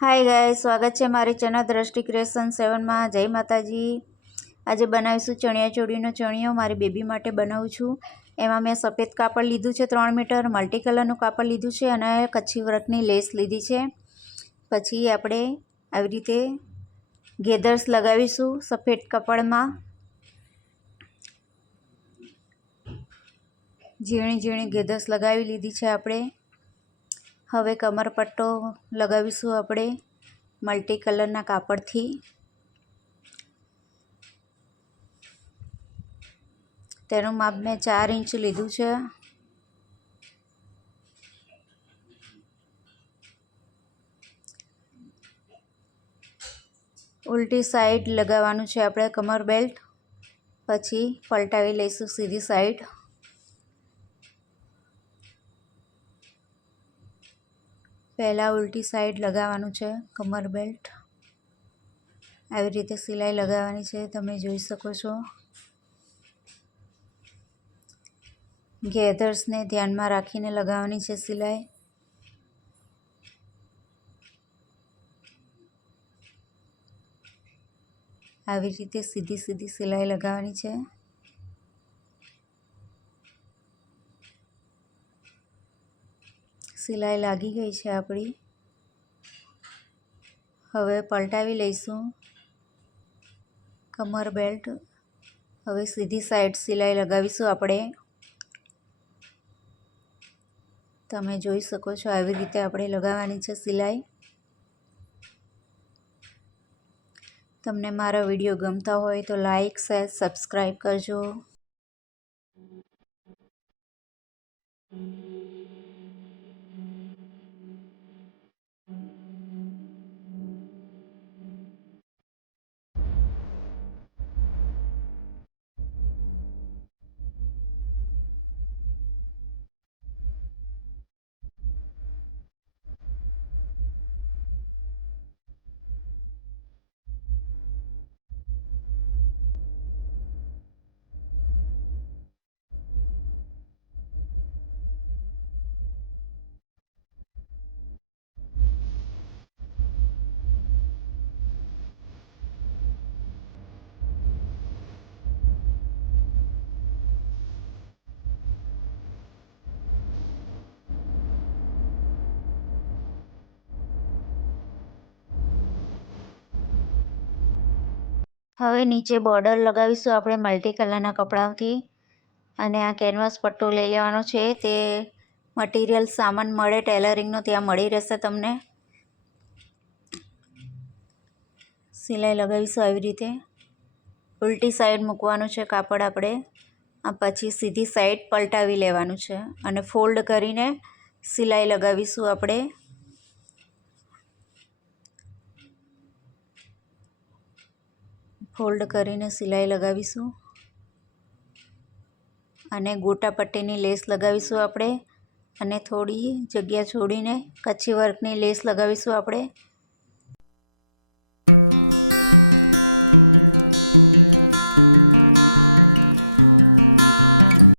Hi guys, स्वागत है मारी चना दृष्टि क्रिएशन 7 में। जय माताजी। आज बनावीशुं चणियाचोळीनो चणियो। मारी बेबी माटे बनावुं छुं। एमां मैं सफेद कापड़ लीधुं छे 3 मीटर, मल्टी कलरनुं कापड़ लीधुं छे अने कच्छी वर्कनी लेस लीधी छे। पछी आपणे आवी रीते गेदर्स लगावीशुं सफेद कापड़मां। झीणी झीणी गेदर्स लगावी लीधी छे आपणे। हवे कमर पट्टो लगावीशुं आपणे मल्टी कलरना कापड़थी। तेनुं माप मैं 4 इंच लीधुं छे। उल्टी साइड लगावानुं छे आपणे कमर बेल्ट। पछी पलटावी लईशुं सीधी साइड। पहला उल्टी साइड लगावानुं छे कमर बेल्ट। આવી રીતે સિલાઈ લગાવવાની છે, તમે જોઈ શકો છો। ગેધર્સને ધ્યાનમાં રાખીને લગાવવાની છે સિલાઈ। આવી રીતે સીધી સીધી સિલાઈ લગાવવાની છે। સિલાઈ લાગી ગઈ છે આપણી। હવે પલટાવી લઈશું કમર બેલ્ટ। હવે સીધી સાઈડ સિલાઈ લગાવીશું આપણે। તમે જોઈ શકો છો આવી રીતે આપણે લગાવવાની છે સિલાઈ। તમને મારો વિડીયો ગમતા હોય તો લાઈક, શેર, સબસ્ક્રાઈબ કરજો। હવે નીચે બોર્ડર લગાવીશું આપણે મલ્ટી કલરના કપડાથી। અને આ કેનવાસ પટ્ટો લઈ લેવાનો છે। તે મટીરિયલ સામાન મળે ટેલરિંગનો ત્યાં મળી રહેશે તમને। સિલાઈ લગાવીશું આવી રીતે। ઉલટી સાઈડ મૂકવાનું છે કાપડ આપણે। આ પછી સીધી સાઈડ પલટાવી લેવાનું છે અને ફોલ્ડ કરીને સિલાઈ લગાવીશું આપણે। ફોલ્ડ કરીને સિલાઈ લગાવીશું અને ગોટા પટ્ટીની લેસ લગાવીશું આપણે। અને થોડી જગ્યા છોડીને કચ્છી વર્કની લેસ લગાવીશું આપણે।